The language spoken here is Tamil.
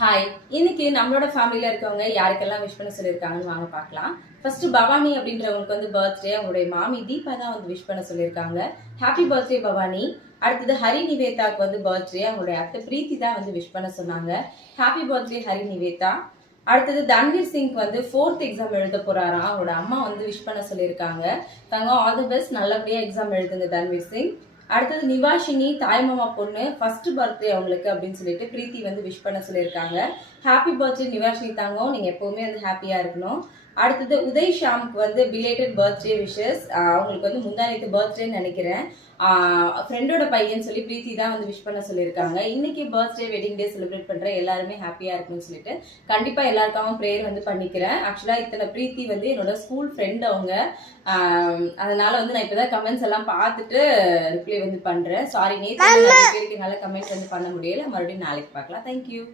ஹாய், இன்னைக்கு நம்மளோட ஃபேமிலியில இருக்கவங்க யாருக்கெல்லாம் விஷ் பண்ண சொல்லியிருக்காங்கன்னு வாங்க பார்க்கலாம். ஃபர்ஸ்ட் பவானி அப்படின்றவங்களுக்கு வந்து பர்த்டே, அவங்களுடைய மாமி தீபா தான் வந்து விஷ் பண்ண சொல்லியிருக்காங்க. Happy birthday Bhavani. அடுத்தது ஹரி நிவேதாக்கு வந்து பர்த்டே, அவங்களுடைய அத்தை பிரீத்தி தான் வந்து விஷ் பண்ண சொன்னாங்க. Happy birthday Hari Nivetha. அடுத்தது தன்வீர் சிங் வந்து 4th எக்ஸாம் எழுத போறாராம். அவங்களோட அம்மா வந்து விஷ் பண்ண சொல்லியிருக்காங்க. தங்கம் ஆல் தி பெஸ்ட், நல்லபடியா எக்ஸாம் எழுதுங்க தன்வீர் சிங். அடுத்தது நிவாஷினி தாய்மாமா பொண்ணு ஃபர்ஸ்ட் பர்த்டே அவங்களுக்கு அப்படின்னு சொல்லிட்டு பிரீத்தி வந்து விஷ் பண்ண சொல்லியிருக்காங்க. ஹாப்பி பர்த்டே நிவாஷினி தாங்கம், நீங்க எப்பவுமே வந்து ஹாப்பியா இருக்கணும். அடுத்தது உதய் ஷாமுக்கு வந்து பிலேட்டட் பர்த்டே விஷஸ். அவங்களுக்கு வந்து முந்தானத்து பர்த்டேன்னு நினைக்கிறேன். ஃப்ரெண்டோட பையன் சொல்லி பிரீத்தி தான் வந்து விஷ் பண்ண சொல்லியிருக்காங்க. இன்னைக்கு பர்த்டே வெட்டிங் டே செலிப்ரேட் பண்ற எல்லாருமே ஹாப்பியா இருக்குன்னு சொல்லிட்டு கண்டிப்பா எல்லாருக்காகவும் ப்ரேயர் வந்து பண்ணிக்கிறேன். ஆக்சுவலா இத்தனை பிரீத்தி வந்து என்னோட ஸ்கூல் ஃப்ரெண்ட் அவங்க. அதனால வந்து நான் இப்பதான் கமெண்ட்ஸ் எல்லாம் பார்த்துட்டு ரிப்ளை வந்து பண்றேன். சாரி, நேற்று நிறைய பேருக்கு என்னால கமெண்ட் வந்து பண்ண முடியல. மறுபடியும் நாளைக்கு பார்க்கலாம். தேங்க்யூ.